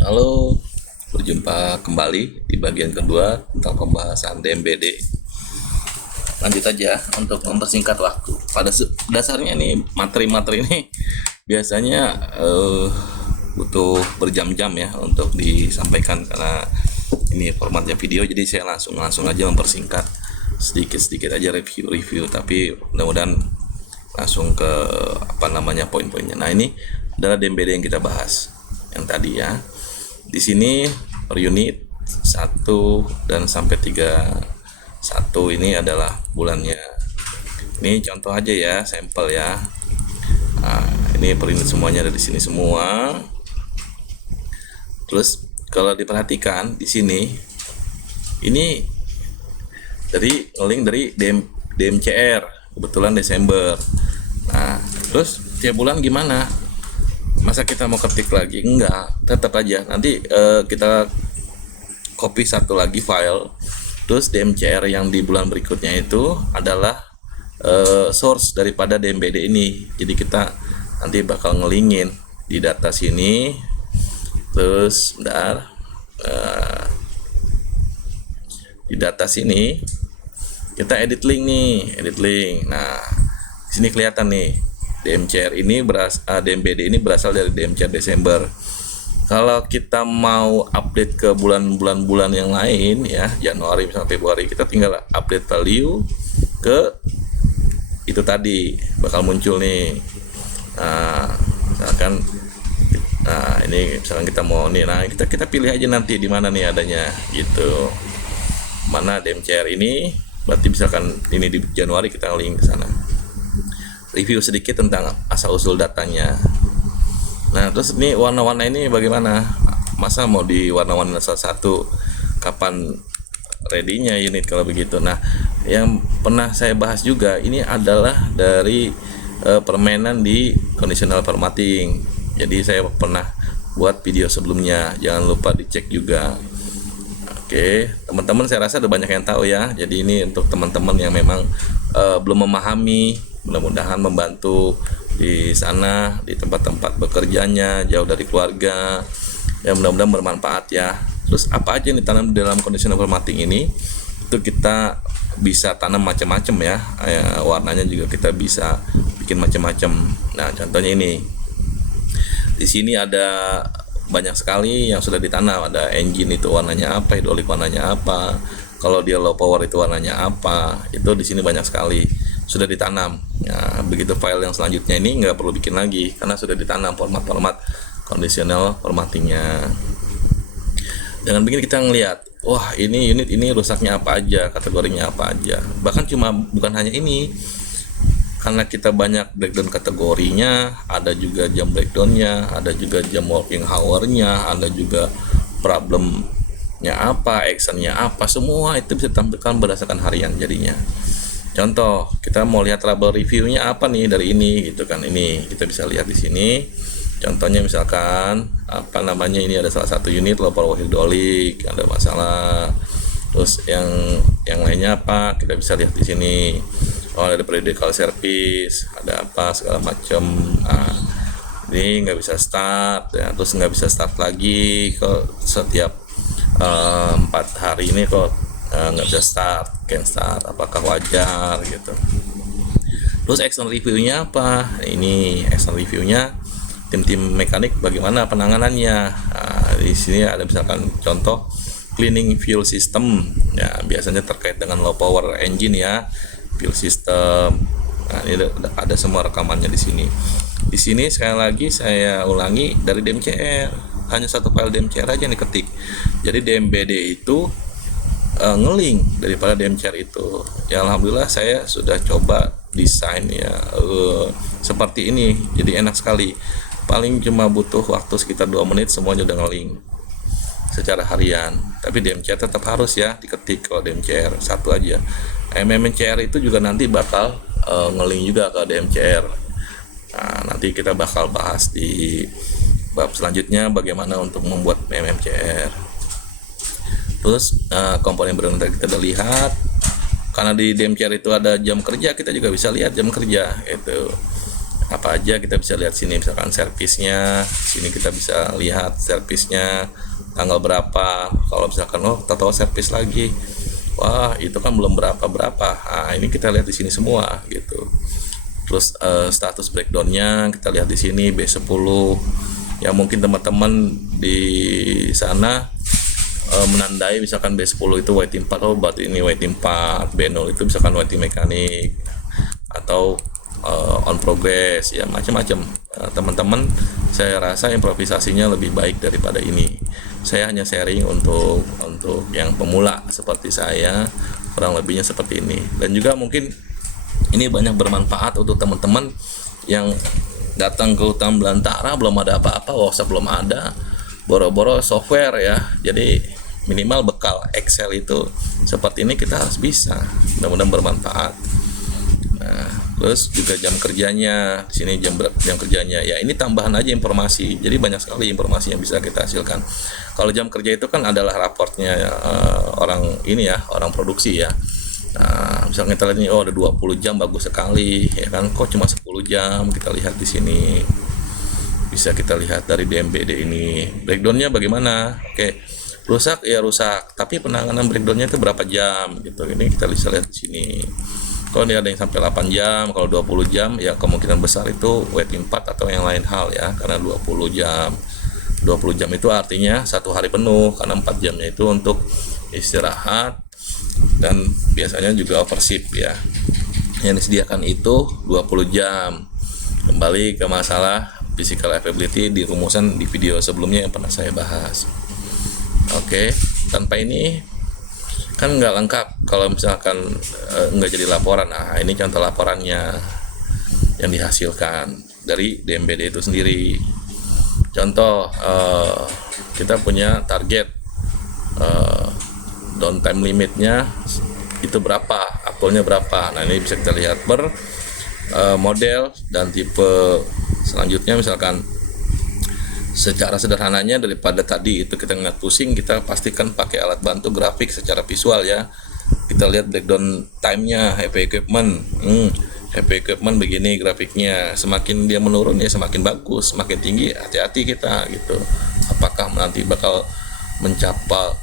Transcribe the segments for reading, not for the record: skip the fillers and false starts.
Halo, berjumpa kembali di bagian kedua tentang pembahasan DMBD. Lanjut aja untuk mempersingkat waktu. Pada dasarnya nih materi-materi ini biasanya butuh berjam-jam ya untuk disampaikan karena ini formatnya video, jadi saya langsung aja mempersingkat sedikit-sedikit aja review-review, tapi mudah-mudahan langsung ke poin-poinnya. Nah, ini adalah DMBD yang kita bahas yang tadi ya. Di sini per unit 1 dan sampai 31 ini adalah bulannya. Ini contoh aja ya, sampel ya. Nah, ini per unit semuanya ada di sini semua. Terus kalau diperhatikan di sini ini link dari DMCR kebetulan Desember. Nah, terus tiap bulan gimana? Masa kita mau ketik lagi? Enggak, tetap aja nanti kita copy satu lagi file, terus DMCR yang di bulan berikutnya itu adalah source daripada DMBD ini. Jadi kita nanti bakal ngelingin di data sini, terus bentar, di data sini kita edit link nih, edit link. Nah, di sini kelihatan nih DMCR ini DMBD ini berasal dari DMCR Desember. Kalau kita mau update ke bulan-bulan yang lain ya, Januari sampai Februari, kita tinggal update value ke itu tadi, bakal muncul nih. Nah, misalkan ini misalkan kita mau nih, nah kita pilih aja nanti di mana nih adanya gitu. Mana DMCR ini, berarti misalkan ini di Januari, kita link ke sana. Review sedikit tentang asal-usul datanya. Nah, terus ini warna-warna ini bagaimana? Masa mau di warna-warna satu? Kapan ready-nya unit kalau begitu? Nah, yang pernah saya bahas juga ini adalah dari permainan di conditional formatting. Jadi saya pernah buat video sebelumnya, jangan lupa dicek juga. Oke, teman-teman saya rasa ada banyak yang tahu ya. Jadi ini untuk teman-teman yang memang belum memahami, mudah-mudahan membantu di sana, di tempat-tempat bekerjanya, jauh dari keluarga, ya mudah-mudahan bermanfaat ya. Terus apa aja yang ditanam di dalam conditional formatting ini, itu kita bisa tanam macam-macam ya, warnanya juga kita bisa bikin macam-macam. Nah, contohnya ini, di sini ada banyak sekali yang sudah ditanam. Ada engine itu warnanya apa, hidrolik warnanya apa, kalau dia low power itu warnanya apa, itu di sini banyak sekali sudah ditanam. Ya, begitu file yang selanjutnya ini nggak perlu bikin lagi karena sudah ditanam format-format conditional formattingnya. Dengan begini kita ngelihat, wah ini unit ini rusaknya apa aja, kategorinya apa aja. Bahkan bukan hanya ini, karena kita banyak breakdown kategorinya, ada juga jam breakdownnya, ada juga jam working hour-nya, ada juga problemnya apa, actionnya apa, semua itu bisa ditampilkan berdasarkan harian jadinya. Contoh, kita mau lihat trouble reviewnya apa nih dari ini gitu kan. Ini kita bisa lihat di sini. Contohnya misalkan ini ada salah satu unit low power hydraulic ada masalah. Terus yang lainnya apa? Kita bisa lihat di sini. Oh, ada periodical service, ada apa segala macam. Nah, ini nggak bisa start ya, terus nggak bisa start lagi kok setiap 4 hari ini kok nggak bisa can start, apakah wajar gitu. Terus action reviewnya apa? Ini action reviewnya tim-tim mekanik bagaimana penanganannya. Nah, di sini ada misalkan contoh cleaning fuel system ya, biasanya terkait dengan low power engine ya, fuel system. Nah, ini ada semua rekamannya di sini. Di sini sekali lagi saya ulangi, dari DMCR hanya satu file DMCR aja yang diketik. Jadi DMBD itu ngeling daripada DMCR itu. Ya alhamdulillah saya sudah coba desain ya seperti ini, jadi enak sekali. Paling cuma butuh waktu sekitar 2 menit semuanya udah ngeling secara harian. Tapi DMCR tetap harus ya diketik. Kalau DMCR satu aja, MMCR itu juga nanti bakal ngeling juga ke DMCR. Nah, nanti kita bakal bahas di bab selanjutnya bagaimana untuk membuat MMCR. Terus komponen berikutnya kita udah lihat, karena di DMCR itu ada jam kerja, kita juga bisa lihat jam kerja itu. apa aja kita bisa lihat sini, misalkan servisnya. Sini kita bisa lihat servisnya tanggal berapa. Kalau misalkan tahu servis lagi, wah itu kan belum berapa. Nah, ini kita lihat di sini semua gitu. Terus status breakdownnya kita lihat di sini B10. Ya mungkin teman-teman di sana menandai misalkan B10 itu waiting 4, berarti ini waiting 4. B0 itu misalkan waiting mekanik atau on progress, ya macam-macam. Teman-teman, saya rasa improvisasinya lebih baik daripada ini. Saya hanya sharing untuk yang pemula seperti saya, kurang lebihnya seperti ini. Dan juga mungkin ini banyak bermanfaat untuk teman-teman yang datang ke hutan belantara belum ada apa-apa, workshop belum ada, boro-boro software ya. Jadi minimal bekal Excel itu seperti ini kita harus bisa. Mudah-mudahan bermanfaat. Nah, terus juga jam kerjanya di sini, jam kerjanya ya ini tambahan aja informasi. Jadi banyak sekali informasi yang bisa kita hasilkan. Kalau jam kerja itu kan adalah raportnya orang ini ya, orang produksi ya. Nah, misalnya kita lihat ini, ada 20 jam bagus sekali ya kan, kok cuma 10 jam. Kita lihat di sini, bisa kita lihat dari DMBD ini breakdownnya bagaimana. Oke, rusak ya rusak, tapi penanganan breakdownnya itu berapa jam gitu. Ini kita bisa lihat di sini. Kalau ini ada yang sampai 8 jam, kalau 20 jam ya kemungkinan besar itu waiting 4 atau yang lain hal ya, karena 20 jam. 20 jam itu artinya 1 hari penuh, karena 4 jamnya itu untuk istirahat dan biasanya juga overshift ya. Yang disediakan itu 20 jam. Kembali ke masalah physical availability di rumusan di video sebelumnya yang pernah saya bahas. Oke, tanpa ini kan nggak lengkap kalau misalkan nggak jadi laporan. Nah, ini contoh laporannya yang dihasilkan dari DMBD itu sendiri. Contoh, kita punya target downtime limitnya itu berapa, aktualnya berapa. Nah, ini bisa kita lihat per model dan tipe. Selanjutnya misalkan secara sederhananya, daripada tadi itu kita nggak pusing, kita pastikan pakai alat bantu grafik secara visual ya. Kita lihat breakdown time-nya, heavy equipment. Heavy equipment begini grafiknya. Semakin dia menurun ya semakin bagus, semakin tinggi hati-hati kita gitu. Apakah nanti bakal mencapai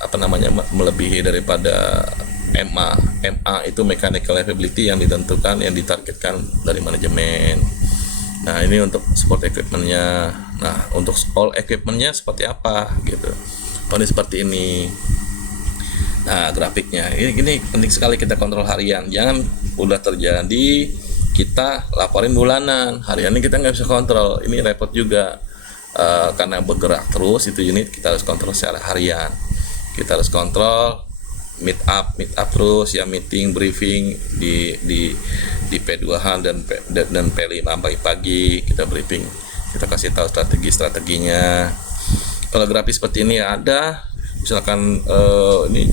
melebihi daripada MA. MA itu mechanical availability yang ditentukan, yang ditargetkan dari manajemen. Nah, ini untuk support equipment-nya. Nah, untuk all equipment-nya seperti apa gitu. Ini seperti ini. Nah, grafiknya. Ini penting sekali kita kontrol harian. Jangan udah terjadi kita laporin bulanan. Harian ini kita nggak bisa kontrol. Ini repot juga. Karena bergerak terus itu unit, kita harus kontrol secara harian. Kita harus kontrol meet up terus ya, meeting briefing di P2H dan P5 pagi-pagi kita briefing, kita kasih tahu strateginya. Kalau grafis seperti ini ada, misalkan ini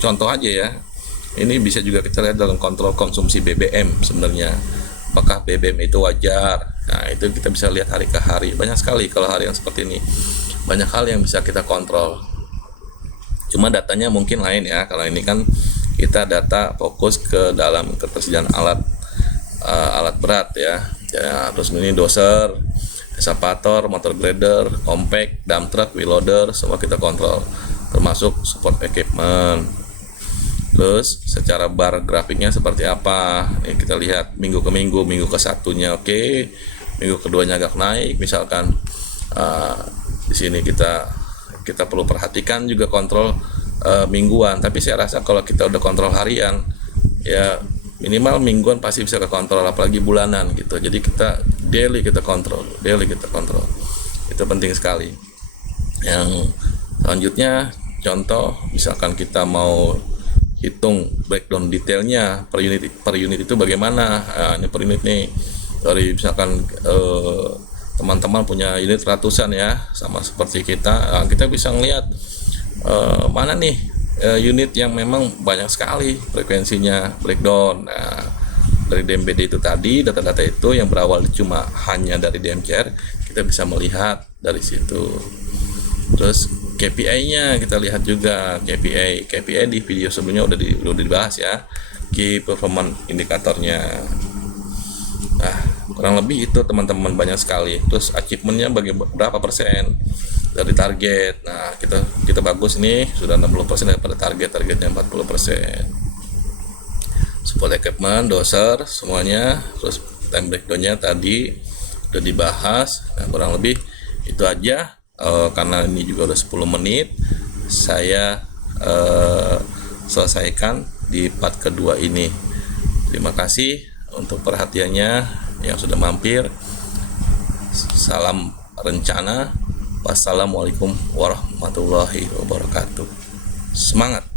contoh aja ya, ini bisa juga kita lihat dalam kontrol konsumsi BBM sebenarnya, apakah BBM itu wajar. Nah, itu kita bisa lihat hari ke hari. Banyak sekali kalau harian seperti ini, banyak hal yang bisa kita kontrol. Cuma datanya mungkin lain ya. Kalau ini kan kita data fokus ke dalam ketersediaan alat berat ya. Terus ini doser, eskavator, motor grader, compact, dump truck, wheel loader, semua kita kontrol, termasuk support equipment. Terus secara bar grafiknya seperti apa? Ini kita lihat minggu ke minggu, minggu ke satunya oke, minggu keduanya agak naik misalkan. Di sini kita perlu perhatikan juga kontrol mingguan. Tapi saya rasa kalau kita udah kontrol harian ya minimal mingguan pasti bisa ke kontrol, apalagi bulanan gitu. Jadi kita daily kita kontrol. Itu penting sekali. Yang selanjutnya contoh, misalkan kita mau hitung breakdown detailnya per unit itu bagaimana. Nah, ini per unit nih, dari misalkan teman-teman punya unit ratusan ya, sama seperti kita. Nah, kita bisa ngelihat mana nih unit yang memang banyak sekali frekuensinya breakdown. Nah, dari DMBD itu tadi, data-data itu yang berawal cuma hanya dari DMCR, kita bisa melihat dari situ. Terus KPI-nya kita lihat juga. KPI di video sebelumnya udah dibahas ya, key performance indikatornya. Nah, Kurang lebih itu teman-teman, banyak sekali. Terus achievementnya berapa persen dari target. Nah, kita bagus nih, sudah 60% daripada targetnya 40%. Support equipment, doser, semuanya. Terus time breakdownnya tadi udah dibahas. Nah, kurang lebih itu aja. Karena ini juga udah 10 menit, saya selesaikan di part kedua ini. Terima kasih untuk perhatiannya yang sudah mampir. Salam rencana. Wassalamualaikum warahmatullahi wabarakatuh. Semangat.